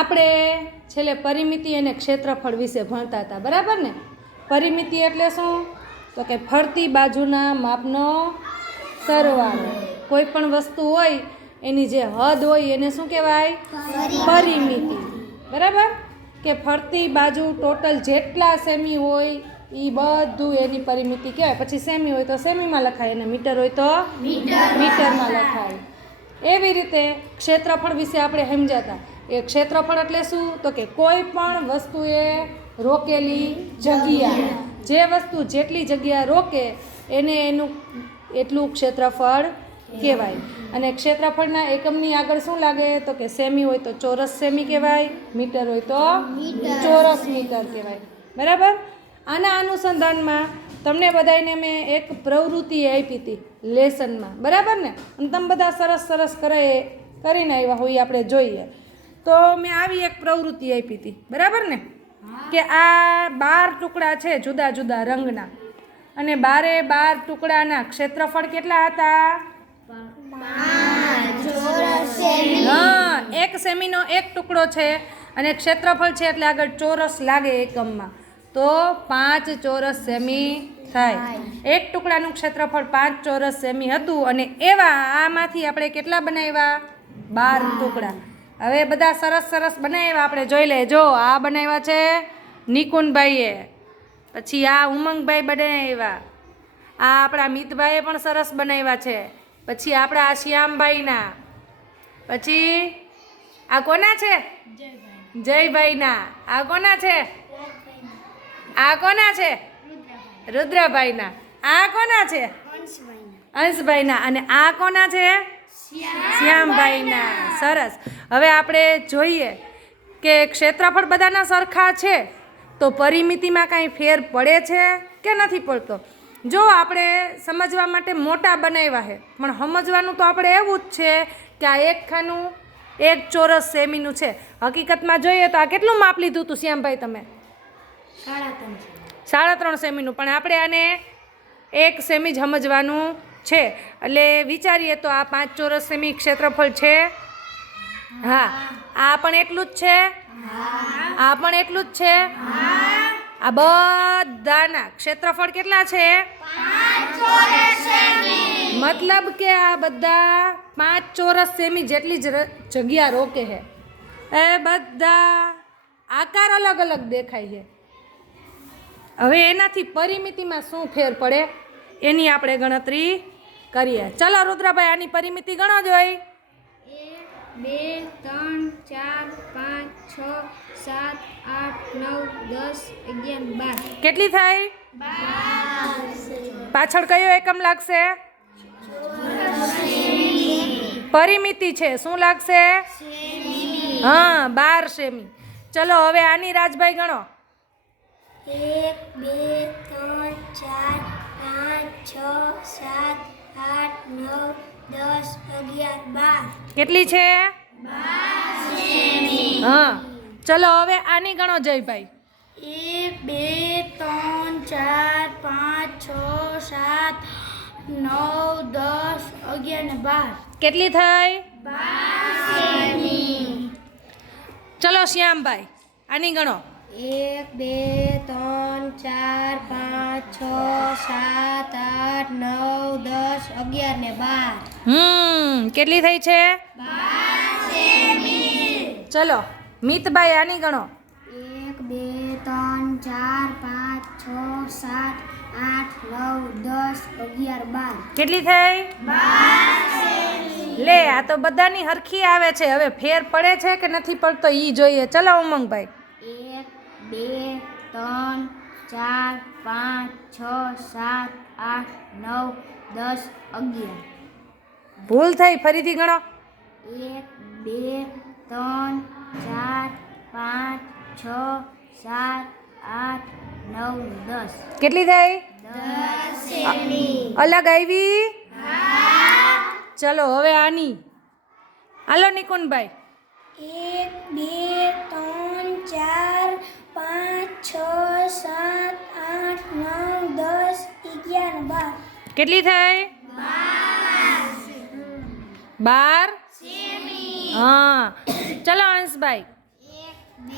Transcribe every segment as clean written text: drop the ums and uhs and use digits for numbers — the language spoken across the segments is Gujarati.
આપણે છેલ્લે પરિમિતિ અને ક્ષેત્રફળ વિશે ભણતા હતા, બરાબર ને? પરિમિતિ એટલે શું? તો કે ફરતી બાજુના માપનો સરવાળો. કોઈ પણ વસ્તુ હોય એની જે હદ હોય એને શું કહેવાય? પરિમિતિ. બરાબર? કે ફરતી બાજુ ટોટલ જેટલા સેમી હોય એ બધું એની પરિમિતિ કહેવાય. પછી સેમી હોય તો સેમીમાં લખાય અને મીટર હોય તો મીટરમાં લખાય. એવી રીતે ક્ષેત્રફળ વિશે આપણે સમજ્યા હતા. એ ક્ષેત્રફળ એટલે શું? તો કે કોઈ પણ વસ્તુએ રોકેલી જગ્યા, જે વસ્તુ જેટલી જગ્યા રોકે એને એનું એટલું ક્ષેત્રફળ કહેવાય. અને ક્ષેત્રફળના એકમની આગળ શું લાગે? તો કે સેમી હોય તો ચોરસ સેમી કહેવાય, મીટર હોય તો ચોરસ મીટર કહેવાય. બરાબર? આના અનુસંધાનમાં તમને બધાને મેં એક પ્રવૃત્તિ આપી હતી લેસનમાં, બરાબર ને? અને તમે બધા સરસ સરસ કરીને આવ્યા હોય આપણે જોઈએ. તો મેં આવી એક પ્રવૃત્તિ આપી હતી, બરાબર ને? કે આ 12 ટુકડા છે જુદા જુદા રંગના, અને 12 ટુકડાના ક્ષેત્રફળ કેટલા હતા? 5 હા, 1 સેમીનો 1 ટુકડો છે અને ક્ષેત્રફળ છે એટલે આગળ ચોરસ લાગે એકમમાં, તો 5 ચોરસ સેમી થાય. 1 ટુકડાનું ક્ષેત્રફળ 5 ચોરસ સેમી હતું અને એવા આમાંથી આપણે કેટલા બનાવ્યા? 12 ટુકડા. હવે બધા સરસ સરસ બનાવ્યા, આપણે જોઈ લે. જો આ બનાવ્યા છે નિકુંજભાઈએ, પછી આ ઉમંગભાઈ બનાવ્યા, આ આપણા મિતભાઈએ પણ સરસ બનાવ્યા છે, પછી આપણા આ શ્યામભાઈના, પછી આ કોના છે? જયભાઈના. આ કોના છે? આ કોના છે? રુદ્રભાઈના. આ કોના છે? અંશભાઈના. અને આ કોના છે? શ્યામભાઈના. સરસ. હવે આપણે જોઈએ કે ક્ષેત્રફળ બધાના સરખા છે તો પરિમિતિમાં કાંઈ ફેર પડે છે કે નથી પડતો? જો આપણે સમજવા માટે મોટા બનાવ્યા છે, પણ સમજવાનું તો આપણે એવું જ છે કે આ એક ખાનું 1 ચોરસ સેમીનું છે. હકીકતમાં જોઈએ તો આ કેટલું માપ લીધું હતું શ્યામભાઈ તમે? 3.5 સેમીનું, પણ આપણે આને 1 સેમી જ સમજવાનું છે. એટલે વિચારીએ તો આ 5 ચોરસ સેમી ક્ષેત્રફળ છે. હા, આ પણ એટલું જ છે, આ પણ એટલું જ છે. આ બધાના ક્ષેત્રફળ કેટલા છે? 5 ચોરસ સેમી. મતલબ કે આ બધા 5 ચોરસ સેમી જેટલી જ જગ્યા રોકે છે. એ બધા આકાર અલગ અલગ દેખાય છે. હવે એનાથી પરિમિતિમાં શું ફેર પડે એની આપણે ગણતરી કરીએ. ચલો રુદ્રભાઈ, આની પરિમિતિ ગણો જોઈ. 1 2 3 4 5 6 7 8 9 10 11 12. કેટલી થાય? 12. પાછળ કયો એકમ લાગશે? પરિમિતિ છે. શું લાગશે? હા, 12 સેમી. ચલો હવે આની રાજભાઈ ગણો. 1 2 3 4 5 6 7 8 9 10 11 12. કેટલી છે? 12 સેમી. હા, ચલો હવે આની ગણો જયભાઈ. 1 2 3 4 5 6 7 9 10 11 ને 12. કેટલી થઈ? 12 સેમી. ચલો શ્યામભાઈ, આની ગણો. 1 2 3 4 5 6 7 8 9 10 11 ને 12. કેટલી થઈ છે? 12 સેમી. ચલો મિતભાઈ, આની ગણો. 1 2 3 4 5 6 7 8 9 10 11 12. કેટલી થઈ? 12 સેમી. લે, આ તો બધાની હરખી આવે છે. હવે ફેર પડે છે કે નથી પડતો ઈ જોઈએ. ચલો ઉમંગભાઈ. 1 2 3 4 5 6 7 8 9 10 11. ભૂલ થઈ, ફરીથી ગણો. 1 2 3 4 5 6 7 8 9 10. કેટલી થઈ? 10 સેમી. અલગ આવી? ચલો હવે આની. હાલો નિકુંજભાઈ. 1 2 3 4 5 6 7 8 9 10 11 12. કેટલી થઈ? 12 સેમી. હા, ચલો અંશભાઈ. 2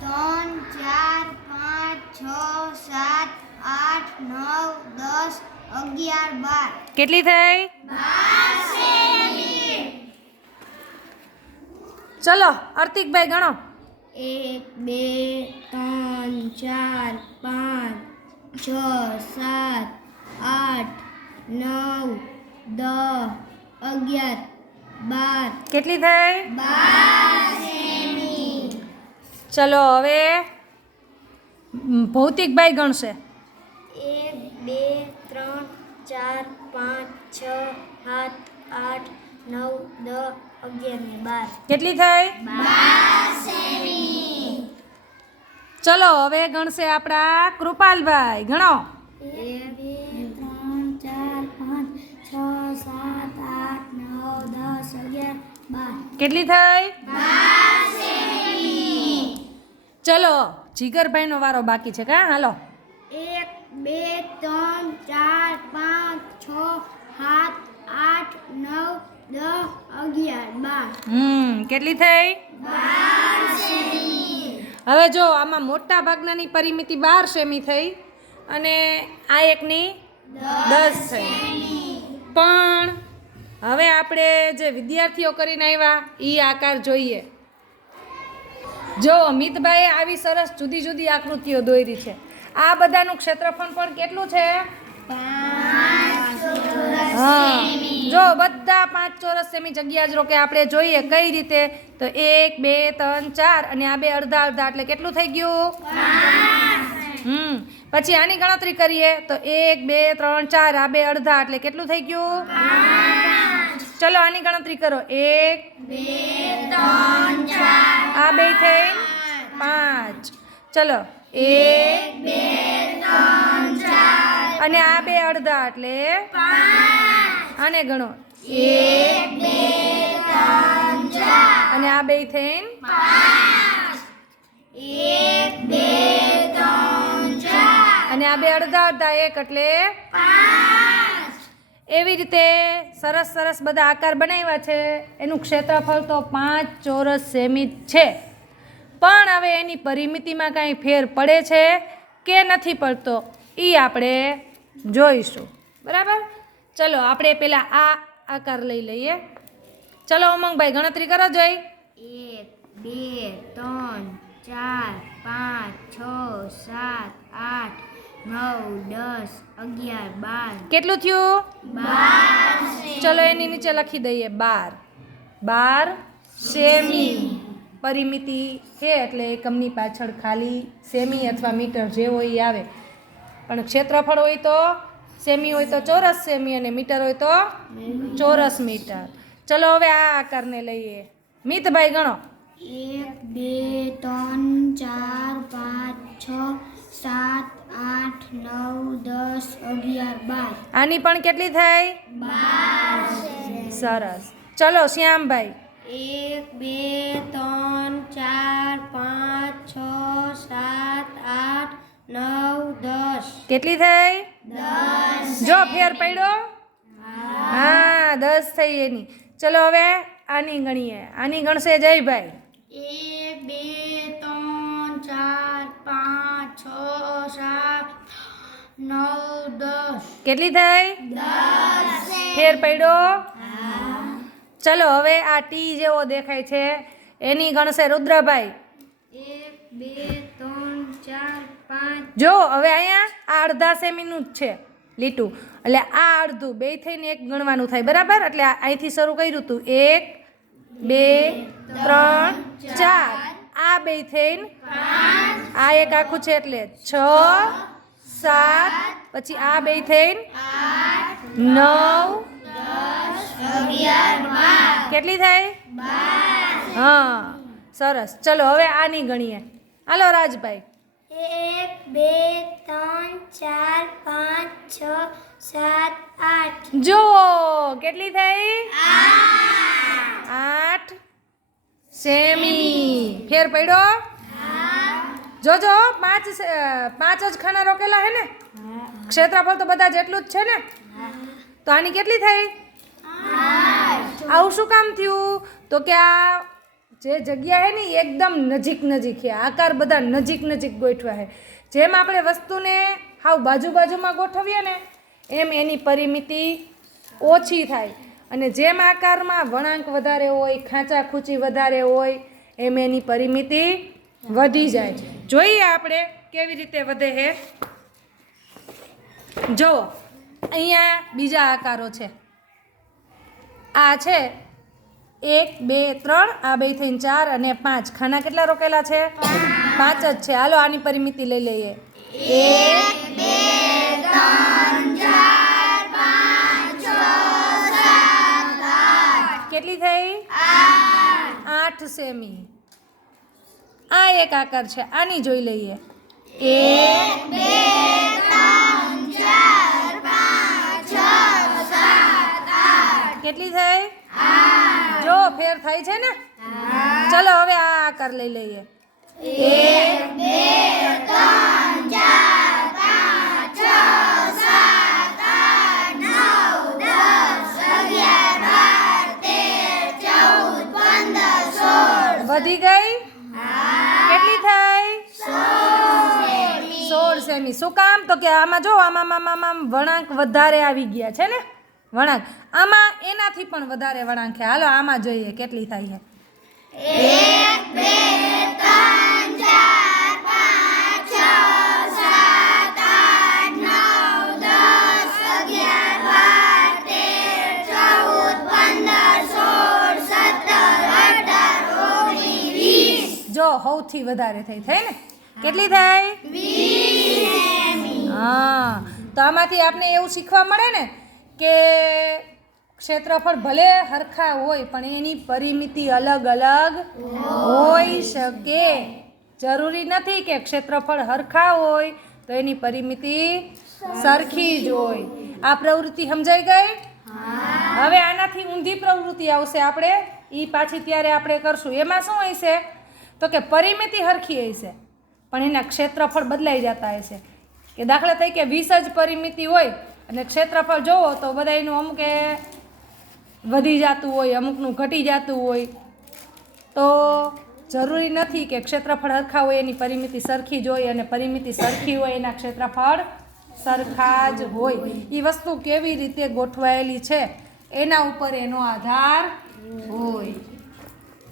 3 4 5 6 7 8 9 10 11 12 કેટલી થઈ? ચલો આર્તિકભાઈ ગણો. 1 2 3 4 5 6 7 8 9 10 11 12 કેટલી થઈ? 12 સેમી. ચલો હવે ભૌતિકભાઈ ગણશે. 1 2 3 4 5 6 7 8 9 10 11 ને 12 કેટલી થઈ? 12 સેમી. ચલો હવે ગણશે આપણા કૃપાલભાઈ. ગણો. 1 2 3 4 5 6 7 8 9 10 11 12 કેટલી થઈ? ચલો જીગરભાઈનો વારો બાકી છે કા? હાલો. 1 2 3 4 5 6 7 8 9 10 11 12 કેટલી થઈ? હવે જો આમાં મોટા ભાગનાની પરિમિતિ 12 સેમી થઈ અને આ એકની 10 થઈ. પણ હવે આપણે જે વિદ્યાર્થીઓ કરીને આવ્યા એ આકાર જોઈએ. જો અમિતભાઈએ આવી સરસ જુદી જુદી આકૃતિઓ દોરી છે. આ બધાનું ક્ષેત્રફળ પણ કેટલું છે? 5 હા, જો બધા 5 ચોરસ સેમી જગ્યા જ રોકે. આપણે જોઈએ કઈ રીતે, તો 1 2 3 4 અને આ બે અડધા અડધા એટલે કેટલું થઈ ગયું? પછી આની ગણતરી કરીએ તો 1 2 3 4 આ બે અડધા એટલે કેટલું થઈ ગયું? ચલો આની ગણતરી કરો. 1 2 3 4 આ બે થઈ 5. ચલો 1 2 3 4 અને આ બે અડધા એટલે 5. આને ગણો. 1 2 3 4 અને આ બે થઈને 5. 1 2 3 4 અને આ બે અડધા અડધા 1 એટલે 5. એવી રીતે સરસ સરસ બધા આકાર બનાવ્યા છે. એનું ક્ષેત્રફળ તો 5 ચોરસ સેમી છે. પણ હવે એની પરિમિતિમાં કાંઈ ફેર પડે છે કે નથી પડતો એ આપણે જોઈશું. બરાબર? ચલો આપણે પહેલાં આ આકાર લઈ લઈએ. ચલો ઉમંગભાઈ ગણતરી કરો જોઈ. 1 2 3 4 5 6 7 8 9 10 11 12 કેટલું થયું? 12 ચલો એની નીચે લખી દઈએ 12 સેમી. પરિમિતિ છે એટલે એકમની પાછળ ખાલી સેમી અથવા મીટર જે હોય એ આવે. પણ ક્ષેત્રફળ હોય તો સેમી હોય તો ચોરસ સેમી અને મીટર હોય તો ચોરસ મીટર. ચલો હવે આ આકારને લઈએ. મિતભાઈ ગણો. 1 2 3 4 5 6 7 8 9 10 11 12 આની પણ કેટલી થઈ? 12 સરસ. ચલો શ્યામભાઈ. 1 2 3 4 5 6 7 8 9 10 કેટલી થઈ? 10 જો ફેર પડ્યો? હા 10 થઈ એની. ચલો હવે આની ગણીએ. આની ગણશે જયભાઈ. 1 2 3 4 5 6 7 9 10 કેટલી થઈ? 10 ફેર પડ્યો? ચલો હવે આ ટી જેવો દેખાય છે એની ગણશે રુદ્રભાઈ. 1 2 3 4 5 જો હવે અહીંયા આ અડધા સેમીનું જ છે લીટું, એટલે આ અડધું બે થઈને એક ગણવાનું થાય. બરાબર? એટલે અહીંથી શરૂ કર્યું હતું 1 2 3 4 આ બે થઈને આ એક આખું છે એટલે 6 7 પછી આ બે થઈને 9 કેટલી થઈ? હા સરસ. ચલો હવે આની ગણીએ. હાલો રાજભાઈ. 1 2 3 4 5 6 7 8 જુઓ કેટલી થઈ? 8 સેમી. ફેર પડ્યો? જોજો 5 જ ખાના રોકેલા હે ને? ક્ષેત્રફળ તો બધા જેટલું જ છે ને? તો આની કેટલી થઈ? આવું શું કામ થયું? તો કે આ જે જગ્યા છે ને એ એકદમ નજીક નજીક છે, આકાર બધા નજીક નજીક ગોઠવ્યા છે. જેમ આપણે વસ્તુને હાવ બાજુમાં ગોઠવીએ ને એમ એની પરિમિતિ ઓછી થાય, અને જેમ આકારમાં વળાંક વધારે હોય, ખાંચાખૂંચી વધારે હોય એમ એની પરિમિતિ વધી જાય. જોઈએ આપણે કેવી રીતે વધે છે. જુઓ અહીંયા બીજા આકારો છે. આ છે 1 2 3, આ બે થઈને 4 અને 5. ખાના કેટલા રોકેલા છે? 5 જ છે. હાલો આની પરિમિતિ લઈ લઈએ. 1 2 3 4 5 6 7 8. કેટલી થઈ? 8 સેમી. આ એક આકાર છે, આની જોઈ લઈએ. 1 2 3 4 5 6 7 8. કેટલી થઈ? જો ફેર થાય છે ને. ચલો હવે આ આકાર લઈ લઈએ. 1 2 3 4 5 6 7 8 9 10 11 12 13 14 15 16. વધી ગઈ? કેટલી થઈ? 16 સેમી. શું કામ? તો કે આમાં જો આમાં વળાંક વધારે આવી ગયા છે ને. વળાંક આમાં એનાથી પણ વધારે વળાંક છે. હાલો આમાં જોઈએ કેટલી થાય છે. 1 2 3 4 5 6 7 8 9 10 11 12 13 14 15 16 17 18 19 20. જો સૌથી વધારે થઈ ને. કેટલી થઈ? 20. હા, તો આમાંથી આપણે એવું શીખવા મળે ને કે ક્ષેત્રફળ ભલે હરખા હોય પણ એની પરિમિતિ અલગ અલગ હોઈ શકે. જરૂરી નથી કે ક્ષેત્રફળ હરખા હોય તો એની પરિમિતિ સરખી જ હોય. આ પ્રવૃત્તિ સમજાઈ ગઈ? હવે આનાથી ઊંધી પ્રવૃત્તિ આવશે, આપણે એ પાછી ત્યારે આપણે કરશું. એમાં શું હશે? તો કે પરિમિતિ હરખી હશે પણ એના ક્ષેત્રફળ બદલાઈ જતા હશે. કે દાખલા તરીકે 20 જ પરિમિતિ હોય અને ક્ષેત્રફળ જોવો તો બધાયનું અમુકે વધી જતું હોય, અમુકનું ઘટી જતું હોય. તો જરૂરી નથી કે ક્ષેત્રફળ સરખા હોય એની પરિમિતિ સરખી જ હોય, અને પરિમિતિ સરખી હોય એના ક્ષેત્રફળ સરખા જ હોય. એ વસ્તુ કેવી રીતે ગોઠવાયેલી છે એના ઉપર એનો આધાર હોય.